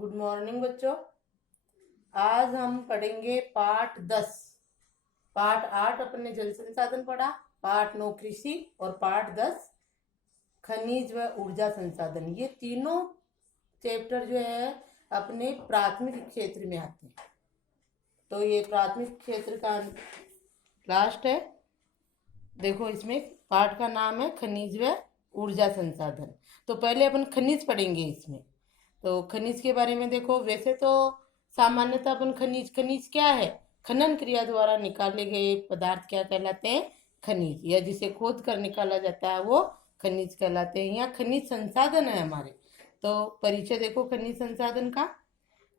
Good morning बच्चों। आज हम पढ़ेंगे पाठ 10। पाठ 8 अपने जल संसाधन पढ़ा, पाठ 9 कृषि और पाठ 10 खनिज व ऊर्जा संसाधन। ये तीनों चैप्टर जो है अपने प्राथमिक क्षेत्र में आते हैं। तो ये प्राथमिक क्षेत्र का लास्ट है। देखो इसमें पाठ का नाम है खनिज व ऊर्जा संसाधन। तो पहले अपन खनिज पढ़ेंगे इसमें। तो खनिज के बारे में देखो, वैसे तो सामान्यतः अपन खनिज क्या है? खनन क्रिया द्वारा निकाले गए पदार्थ क्या कहलाते हैं? खनिज, या जिसे खोद कर निकाला जाता है वो खनिज कहलाते हैं। यहाँ खनिज संसाधन है हमारे। तो परिचय देखो खनिज संसाधन का।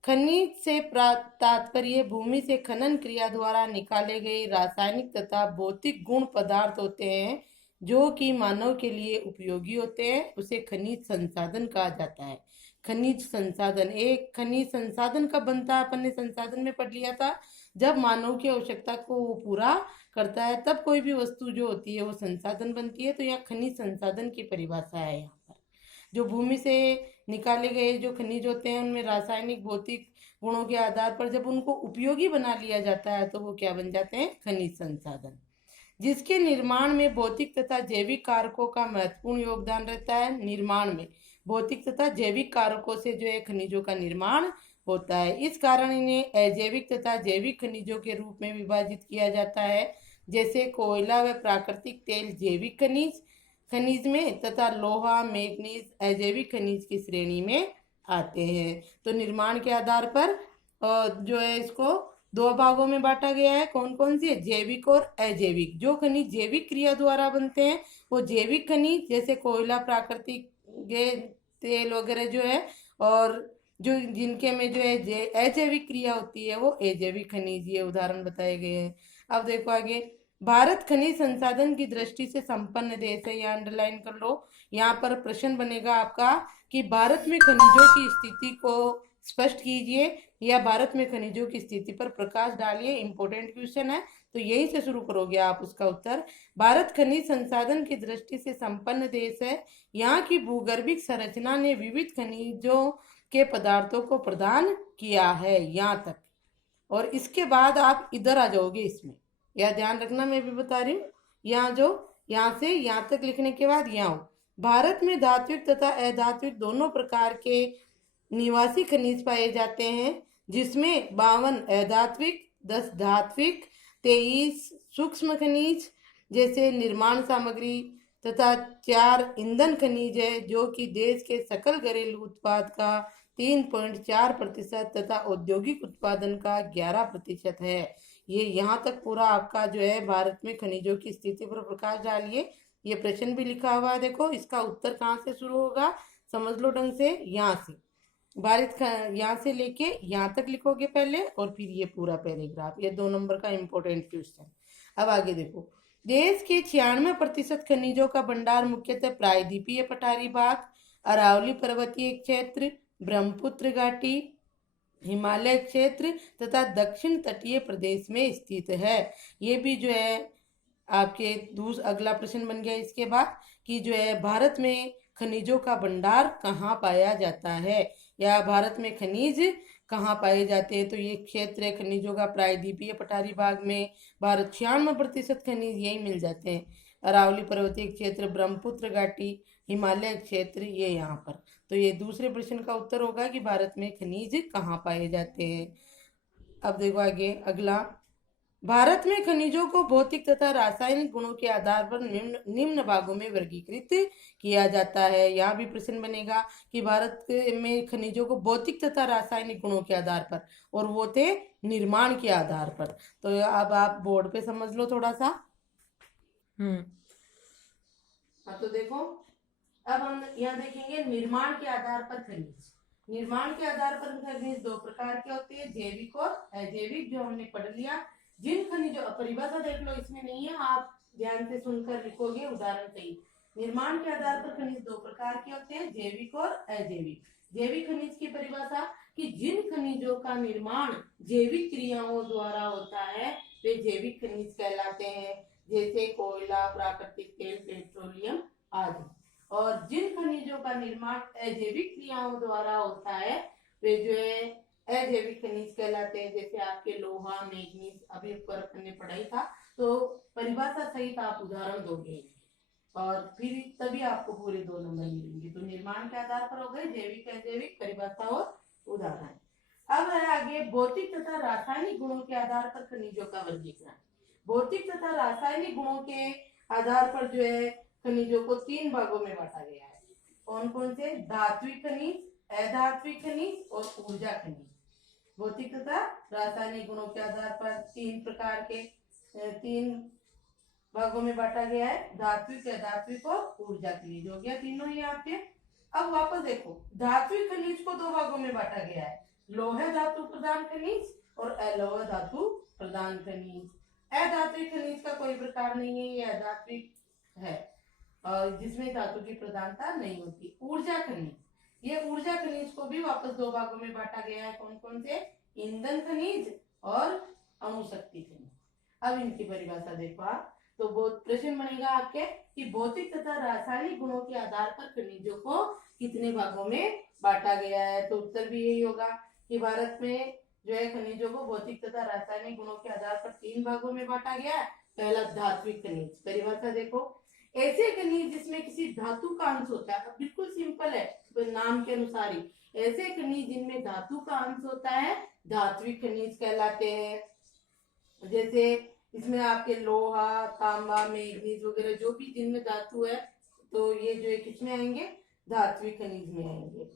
खनिज से तात्पर्य भूमि से खनन क्रिया द्वारा निकाले गए रासायनिक तथा भौतिक गुण पदार्थ होते हैं जो कि मानव के लिए उपयोगी होते हैं, उसे खनिज संसाधन कहा जाता है। खनिज संसाधन, एक खनिज संसाधन कब बनता है? अपन ने संसाधन में पढ़ लिया था, जब मानव की आवश्यकता को वो पूरा करता है तब कोई भी वस्तु जो होती है वो संसाधन बनती है। तो यहाँ खनिज संसाधन की परिभाषा है। यहाँ पर जो भूमि से निकाले गए जो खनिज होते हैं उनमें रासायनिक भौतिक गुणों के आधार पर जब उनको उपयोगी बना लिया जाता है तो वो क्या बन जाते हैं? खनिज संसाधन। जिसके निर्माण में भौतिक तथा जैविक कारकों का महत्वपूर्ण योगदान रहता है। निर्माण में भौतिक तथा जैविक कारकों से जो है खनिजों का निर्माण होता है। इस कारण इन्हें अजैविक तथा जैविक खनिजों के रूप में विभाजित किया जाता है। जैसे कोयला व प्राकृतिक तेल जैविक खनिज में तथा लोहा मैग्नीज अजैविक खनिज की श्रेणी में आते हैं। तो निर्माण के आधार पर जो है इसको दो भागों में बांटा गया है। कौन कौन सी है? जैविक और अजैविक। जो खनिज जैविक क्रिया द्वारा बनते हैं वो जैविक खनिज, जैसे कोयला प्राकृतिक तेल वगैरह जो है, और जो जिनके में जो है अजैविक क्रिया होती है वो अजैविक खनिज, ये उदाहरण बताए गए हैं। अब देखो आगे, भारत खनिज संसाधन की दृष्टि से संपन्न देश है। यहाँ अंडरलाइन कर लो। यहाँ पर प्रश्न बनेगा आपका कि भारत में खनिजों की स्थिति को स्पष्ट कीजिए या भारत में खनिजों की स्थिति पर प्रकाश डालिए। इंपॉर्टेंट क्वेश्चन है, तो यही से शुरू करोगे आप उसका उत्तर। भारत खनिज संसाधन की दृष्टि से संपन्न देश है। यहाँ की भूगर्भिक संरचना ने विविध खनिजों के पदार्थों को प्रदान किया है, यहाँ तक। और इसके बाद आप इधर आ जाओगे इसमें, यह ध्यान रखना, मैं भी बता रही हूँ। यहाँ से यहाँ तक लिखने के बाद यहाँ भारत में धात्विक तथा अधात्विक दोनों प्रकार के निवासी खनिज पाए जाते हैं, जिसमें 52 अधात्विक, 10 धात्विक, 23 सूक्ष्म खनिज जैसे निर्माण सामग्री तथा 4 ईंधन खनिज है, जो कि देश के सकल घरेलू उत्पाद का 3.4% तथा औद्योगिक उत्पादन का 11% है। ये यहाँ तक पूरा आपका जो है भारत में खनिजों की स्थिति पर प्रकाश डालिए। ये प्रश्न भी लिखा हुआ है, देखो इसका उत्तर कहाँ से शुरू होगा, समझ लो ढंग से। यहाँ से भारत यहाँ से लेके यहाँ तक लिखोगे पहले, और फिर ये पूरा पैराग्राफ। ये 2 नंबर का इंपॉर्टेंट क्वेश्चन। अब आगे देखो, देश के 96% खनिजों का भंडार मुख्यतः प्रायद्वीपीय पठारी भाग, अरावली पर्वतीय क्षेत्र, ब्रह्मपुत्र घाटी, हिमालय क्षेत्र तथा दक्षिण तटीय प्रदेश में स्थित है। ये भी जो है आपके अगला प्रश्न बन गया इसके बाद कि जो है भारत में खनिजों का भंडार कहाँ पाया जाता है, या भारत में खनिज कहाँ पाए जाते हैं। तो ये क्षेत्र है खनिजों का प्रायद्वीपीय पठारी भाग में। भारत 96% खनिज यही मिल जाते हैं। अरावली पर्वतीय क्षेत्र, ब्रह्मपुत्र घाटी, हिमालय क्षेत्र, ये यहाँ पर। तो ये दूसरे प्रश्न का उत्तर होगा कि भारत में खनिज कहाँ पाए जाते हैं। अब देखो आगे अगला, भारत में खनिजों को भौतिक तथा रासायनिक गुणों के आधार पर निम्न भागों में वर्गीकृत किया जाता है। यहाँ भी प्रश्न बनेगा कि भारत में खनिजों को भौतिक तथा रासायनिक गुणों के आधार पर, और वो थे निर्माण के आधार पर। तो अब आप बोर्ड पे समझ लो थोड़ा सा। हाँ, तो देखो अब हम यहाँ देखेंगे निर्माण के आधार पर खनिज। निर्माण के आधार पर खनिज 2 प्रकार के होते हैं, जैविक और अजैविक, जो हमने पढ़ लिया। जिन खनिजों, परिभाषा देख लो, इसमें नहीं है, आप ध्यान से सुनकर लिखोगे उदाहरण सही। निर्माण के आधार पर खनिज 2 प्रकार के होते हैं, जैविक और अजैविक। जैविक खनिज की परिभाषा कि जिन खनिजों का निर्माण जैविक क्रियाओं द्वारा होता है वे जैविक खनिज कहलाते हैं, जैसे कोयला, प्राकृतिक तेल, पेट्रोलियम आदि। और जिन खनिजों का निर्माण अजैविक क्रियाओं द्वारा होता है वे जो है अजैविक खनिज कहलाते हैं। जैसे आपके लोहा, मैग्नीज, अभी ऊपर अपन ने पढ़ाई था, तो परिभाषा सहित आप उदाहरण दोगे और फिर तभी आपको पूरे 2 नंबर मिलेंगे। तो निर्माण के आधार पर हो गए जैविक, अजैविक, परिभाषा और उदाहरण। अब है आगे भौतिक तथा रासायनिक गुणों के आधार पर खनिजों का वर्गीकरण। भौतिक तथा रासायनिक गुणों के आधार पर जो है खनिजों को 3 भागों में बांटा गया है। कौन कौन से? धात्विक खनिज, अधात्विक खनिज और ऊर्जा खनिज। भौतिक तथा रासायनिक गुणों के आधार पर 3 प्रकार के 3 भागों में बांटा गया है। धात्विक, अधात्विक और ऊर्जा खनिज हो गया तीनों ही आपके। अब वापस देखो, धात्विक खनिज को 2 भागों में बांटा गया है, लौह धातु प्रधान खनिज और अलोह धातु प्रधान खनिज। अधात्विक खनिज का कोई प्रकार नहीं है, ये अधात्विक है और जिसमें धातु की प्रधानता नहीं होती। ऊर्जा खनिज, ये ऊर्जा खनिज को भी वापस 2 भागों में बांटा गया है। कौन कौन से? ईंधन खनिज और अणुशक्ति खनिज। अब इनकी परिभाषा देखो आप, तो बहुत प्रश्न बनेगा आपके कि भौतिक तथा रासायनिक गुणों के आधार पर खनिजों को कितने भागों में बांटा गया है। तो उत्तर भी यही होगा कि भारत में जो है खनिजों को भौतिक तथा रासायनिक गुणों के आधार पर 3 भागों में बांटा गया है। पहला धात्विक खनिज, परिभाषा देखो, ऐसे खनिज जिसमें किसी धातु का अंश होता है। बिल्कुल सिंपल है, तो नाम के अनुसार ही ऐसे खनिज जिनमें धातु का अंश होता है धात्विक खनिज कहलाते हैं। जैसे इसमें आपके लोहा, तांबा, मैग्नीज वगैरह जो भी जिनमें धातु है, तो ये जो है किसमें आएंगे? धात्विक खनिज में आएंगे।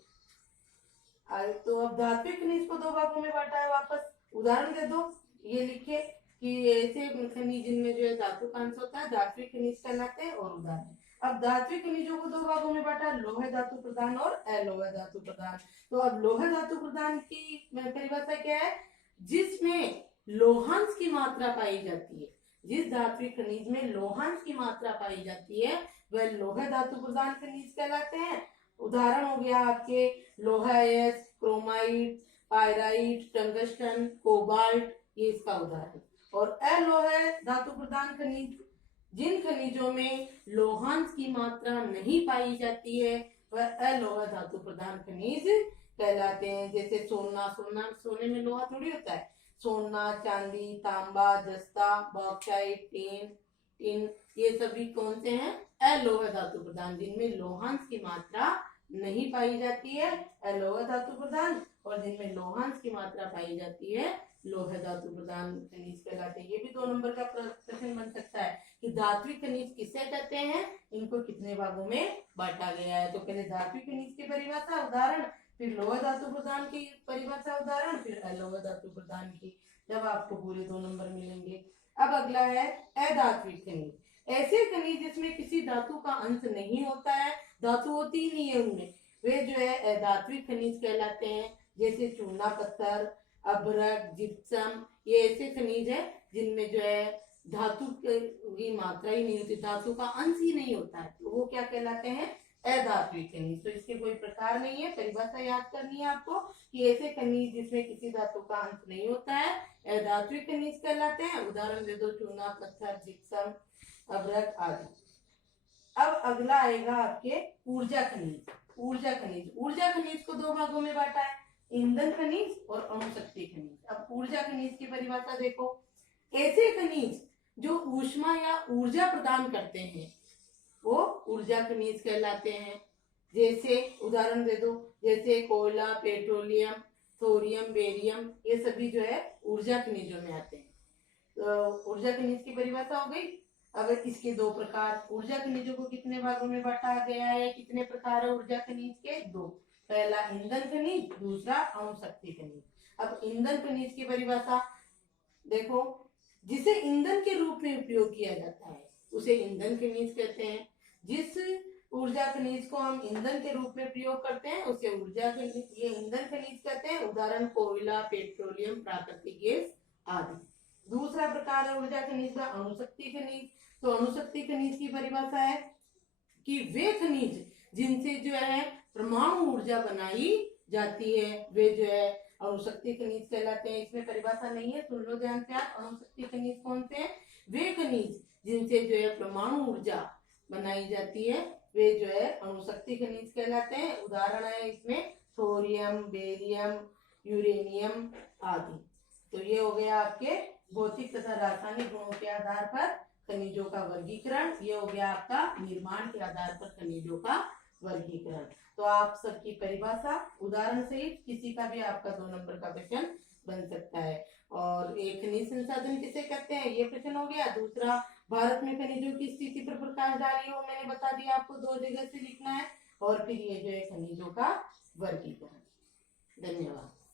तो अब धात्विक खनिज को 2 भागों में बांटा है। वापस उदाहरण दे दो, ये लिखिए कि ऐसे खनिज जिनमें जो है धातु का अंश होता है धात्विक खनिज कहलाते हैं। और उदाहरण, अब धात्विक खनिजों को 2 भागों में बांटा, लौह धातु प्रधान और अलोह धातु प्रधान। तो अब लौह धातु प्रधान की परिभाषा क्या है? जिसमें लोहांश की मात्रा पाई जाती है। जिस धात्विक खनिज में लोहांश की मात्रा पाई जाती है वह लौह धातु प्रधान खनिज कहलाते हैं। उदाहरण हो गया आपके लोहा अयस्क, क्रोमाइट, पायराइट, टंगस्टन, कोबाल्ट, ये इसका उदाहरण। और अलोह धातु प्रधान खनिज, जिन खनिजों में लोहांश की मात्रा नहीं पाई जाती है वह अलोह धातु प्रधान खनिज कहलाते हैं। जैसे सोने में लोहा थोड़ी होता है। सोना, चांदी, तांबा, जस्ता, बॉक्साइट, टिन, ये सभी कौन से हैं? अलोह धातु प्रधान, जिनमें लोहांश की मात्रा नहीं पाई जाती है अलोह धातु प्रधान, और जिनमें लोहांश की मात्रा पाई जाती है लोह धातु प्रधान खनिज कहलाते हैं। ये भी 2 नंबर का प्रश्न बन सकता है कि धात्विक खनिज किसे कहते हैं, इनको कितने भागों में बांटा गया है। तो पहले धात्विक खनिज की परिभाषा, उदाहरण, फिर लोह धातु प्रधान की परिभाषा, उदाहरण, फिर अलोह धातु प्रधान की। जब आपको पूरे 2 नंबर मिलेंगे। अब अगला है अधात्विक खनिज, ऐसे खनिज जिसमें किसी धातु का अंश नहीं होता है, धातु होती ही नहीं है उनमें, वे जो है अधात्विक खनिज कहलाते हैं। जैसे चूना पत्थर, अभ्रक, जिप्सम, ये ऐसे खनिज है जिनमें जो है धातु की मात्रा ही नहीं होती, धातु का अंश ही नहीं होता है, तो वो क्या कहलाते हैं? अधात्विक खनिज। तो इसके कोई प्रकार नहीं है, परिभाषा याद करनी है आपको कि ऐसे खनिज जिसमें किसी धातु का अंश नहीं होता है अधात्विक खनिज कहलाते हैं। उदाहरण दे दो, चूना पत्थर, जिप्सम, अभ्रक आदि। अब अगला आएगा आपके ऊर्जा खनिज। ऊर्जा खनिज को 2 भागों में बांटा है, ईंधन खनिज और अणुशक्ति खनिज। अब ऊर्जा खनिज की परिभाषा देखो, ऐसे खनिज जो ऊष्मा या ऊर्जा प्रदान करते हैं वो ऊर्जा खनिज कहलाते हैं। जैसे उदाहरण दे दो, जैसे कोयला, पेट्रोलियम, थोरियम, बेरियम, ये सभी जो है ऊर्जा खनिजों में आते हैं। तो ऊर्जा खनिज की परिभाषा हो गई। अब इसके 2 प्रकार, ऊर्जा खनिजों को कितने भागों में बांटा गया है, कितने प्रकार है ऊर्जा खनिज के? 2। पहला ईंधन खनिज, दूसरा अणुशक्ति खनिज। अब ईंधन खनिज की परिभाषा देखो, जिसे ईंधन के रूप में उपयोग किया जाता है उसे ईंधन खनिज कहते हैं। जिस ऊर्जा खनिज को हम ईंधन के रूप में प्रयोग करते हैं उसे ऊर्जा खनिज, ये ईंधन खनिज कहते हैं। उदाहरण कोयला, पेट्रोलियम, प्राकृतिक गैस आदि। दूसरा प्रकार है ऊर्जा खनिज का अणुशक्ति खनिज। तो अणुशक्ति खनिज की परिभाषा है कि वे खनिज जिनसे जो है परमाणु ऊर्जा बनाई जाती है वे जो है अणुशक्ति खनिज कहलाते हैं। इसमें परिभाषा नहीं है, सुन लो ध्यान से आप। अणुशक्ति खनिज कौन से हैं? वे खनिज जिनसे जो है परमाणु ऊर्जा बनाई जाती है वे जो है अणुशक्ति खनिज कहलाते हैं। उदाहरण है इसमें थोरियम, बेरियम, यूरेनियम आदि। तो ये हो गया आपके भौतिक तथा रासायनिक गुणों के आधार पर खनिजों का वर्गीकरण। ये हो गया आपका निर्माण के आधार पर खनिजों का वर्गीकरण। तो आप सबकी परिभाषा उदाहरण सहित किसी का भी आपका 2 नंबर का क्वेश्चन बन सकता है। और एक खनिज संसाधन किसे कहते हैं, ये प्रश्न हो गया। दूसरा, भारत में खनिजों की स्थिति पर प्रकाश डालिए, वो मैंने बता दिया आपको 2 जगह से लिखना है। और फिर ये जो है खनिजों का वर्गीकरण। धन्यवाद।